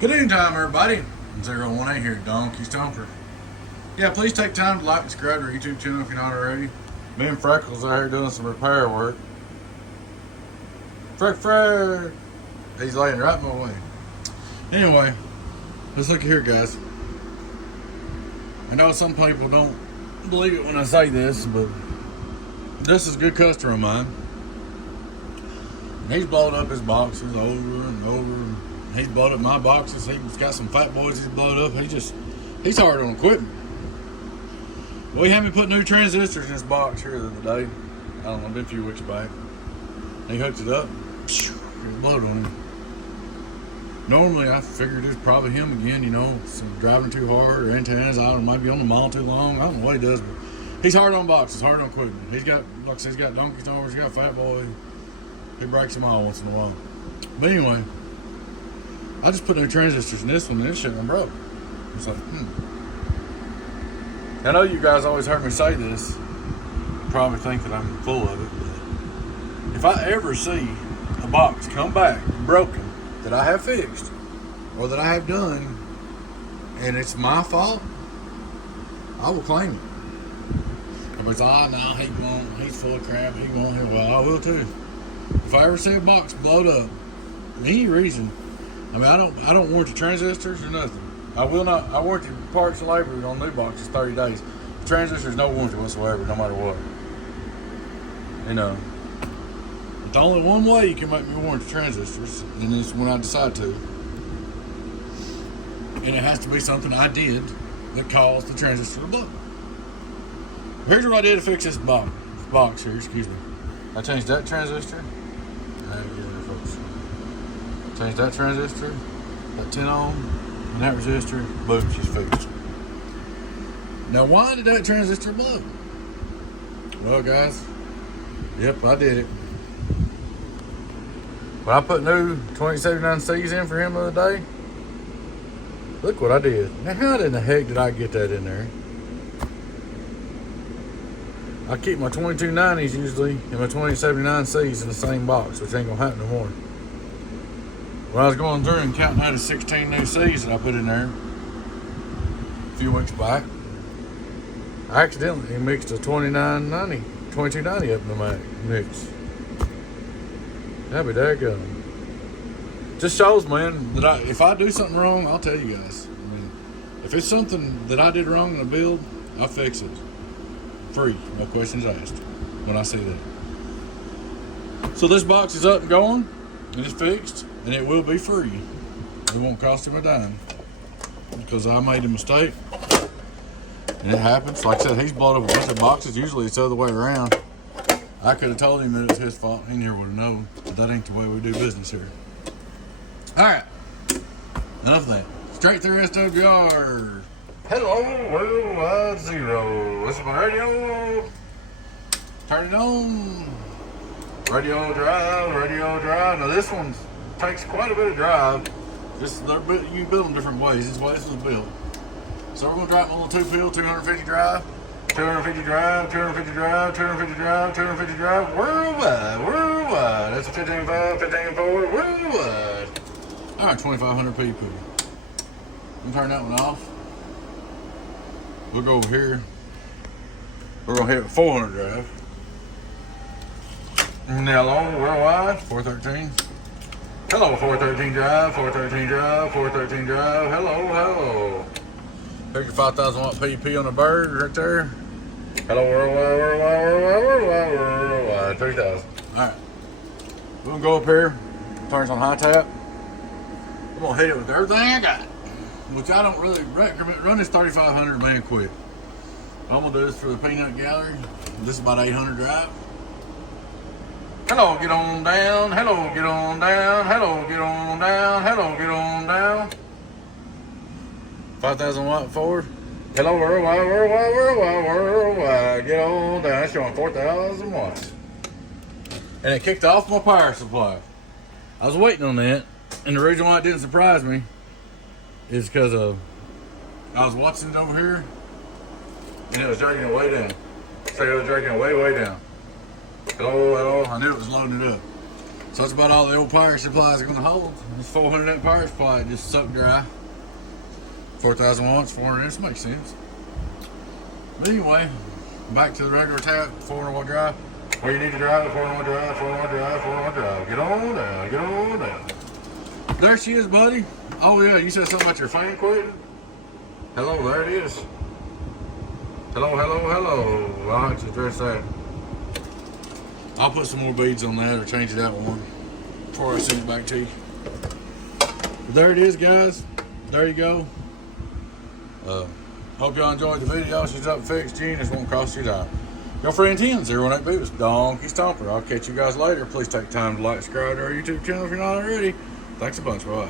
Good evening time, everybody. 018 here, Donkey Stomper. Yeah, please take time to like and subscribe to our YouTube channel if you're not already. Me and Freckles out here doing some repair work. Freck! He's laying right in my way. Anyway, let's look here, guys. I know some people don't believe it when I say this, but this is a good customer of mine. He's blowed up his boxes over and over. He's blowed up my boxes. He's got some fat boys he's blowed up. He's hard on equipment. Well, he had me put new transistors in his box here the other day. I don't know, been a few weeks back. He hooked it up. It blowed on him. Normally, I figured it's probably him again, you know, some driving too hard or antennas. I don't know, might be on the mall too long. I don't know what he does, but he's hard on boxes, hard on equipment. He's got, like I said, he's got donkey stompers, he's got fat boy. He breaks them all once in a while. But anyway, I just put new transistors in this one and this shit went broke. It's like, I know you guys always heard me say this. You probably think that I'm full of it, but if I ever see a box come back broken that I have fixed or that I have done and it's my fault, I will claim it. Everybody's like, no, he's full of crap, he won't. Well, I will too. If I ever see a box blowed up, for any reason, I mean, I don't warranty transistors or nothing. I will not. I warranty parts and labor on new boxes 30 days. The transistors, no warranty whatsoever, no matter what. You know, it's only one way you can make me warranty transistors, and it's when I decide to. And it has to be something I did that caused the transistor to blow. Here's what I did to fix this box here. Excuse me. I changed that transistor. Changed that transistor, that 10 ohm, and that resistor. Boom, she's fixed. Now, why did that transistor blow? Well, guys, yep, I did it. When I put new 2079Cs in for him the other day, look what I did. Now, how in the heck did I get that in there? I keep my 2290s usually and my 2079Cs in the same box, which ain't gonna happen no more. When I was going through and counting out the 16 new C's that I put in there a few weeks back, I accidentally mixed a 2290 up in the mix. That'd be daggone. Just shows, man, that if I do something wrong, I'll tell you guys. I mean, if it's something that I did wrong in a build, I'll fix it. Free, no questions asked when I see that. So this box is up and going, and it's fixed, and it will be free. It won't cost him a dime because I made a mistake, and it happens. Like I said, he's blown up a bunch of boxes. Usually it's the other way around. I could have told him that it was his fault. He never would have known, but that ain't the way we do business here. All right, enough of that. Straight through SWR. Hello, Worldwide Zero. This is my radio. Turn it on. Radio drive. Now this one takes quite a bit of drive. You can build them different ways. This way this is built. So we're gonna drop my little 2-pill, 250 drive. 250 drive, 250 drive, 250 drive, 250 drive. Worldwide. That's a 15.5, 15.4, worldwide. All right, 2500 people. I'm gonna turn that one off. We'll go over here. We're gonna hit 400 drive. Now long, worldwide, 413. Hello, 413 drive, 413 drive, 413 drive. Hello. There's your 5,000 watt PP on the bird right there. Hello, worldwide, 3,000. All right. We're gonna go up here, turn on high tap. I'm gonna hit it with everything I got, which I don't really recommend. Run this 3500, man, quit. I'm gonna do this for the peanut gallery. This is about 800 drive. Hello, get on down. Hello, get on down. Hello, get on down. Hello, get on down. 5,000 watt forward. Hello, worldwide. Get on down. That's showing 4,000 watts. And it kicked off my power supply. I was waiting on that. And the reason why it didn't surprise me is because I was watching it over here and it was dragging it way down. So it was dragging it way down. Hello. I knew it was loading it up. So that's about all the old power supply is going to hold. This 400 amp power supply just sucked dry. 4,000 watts, 400 amps, makes sense. But anyway, back to the regular tap, 400 watt drive. Where you need to drive, 400 watt drive, 400 watt drive, 400 watt drive. Get on down, get on down. There she is, buddy. Oh yeah, you said something about your fan quitting? Hello, there it is. Hello, hello, hello. I'll have to address that. I'll put some more beads on that or change it out one before I send it back to you. But there it is, guys. There you go. Hope y'all enjoyed the video. She's up fixed. Genius won't cost you a dime. Your friend 10-018 Beavis, Donkey Stomper. I'll catch you guys later. Please take time to like, subscribe to our YouTube channel if you're not already. Thanks a bunch. Bye.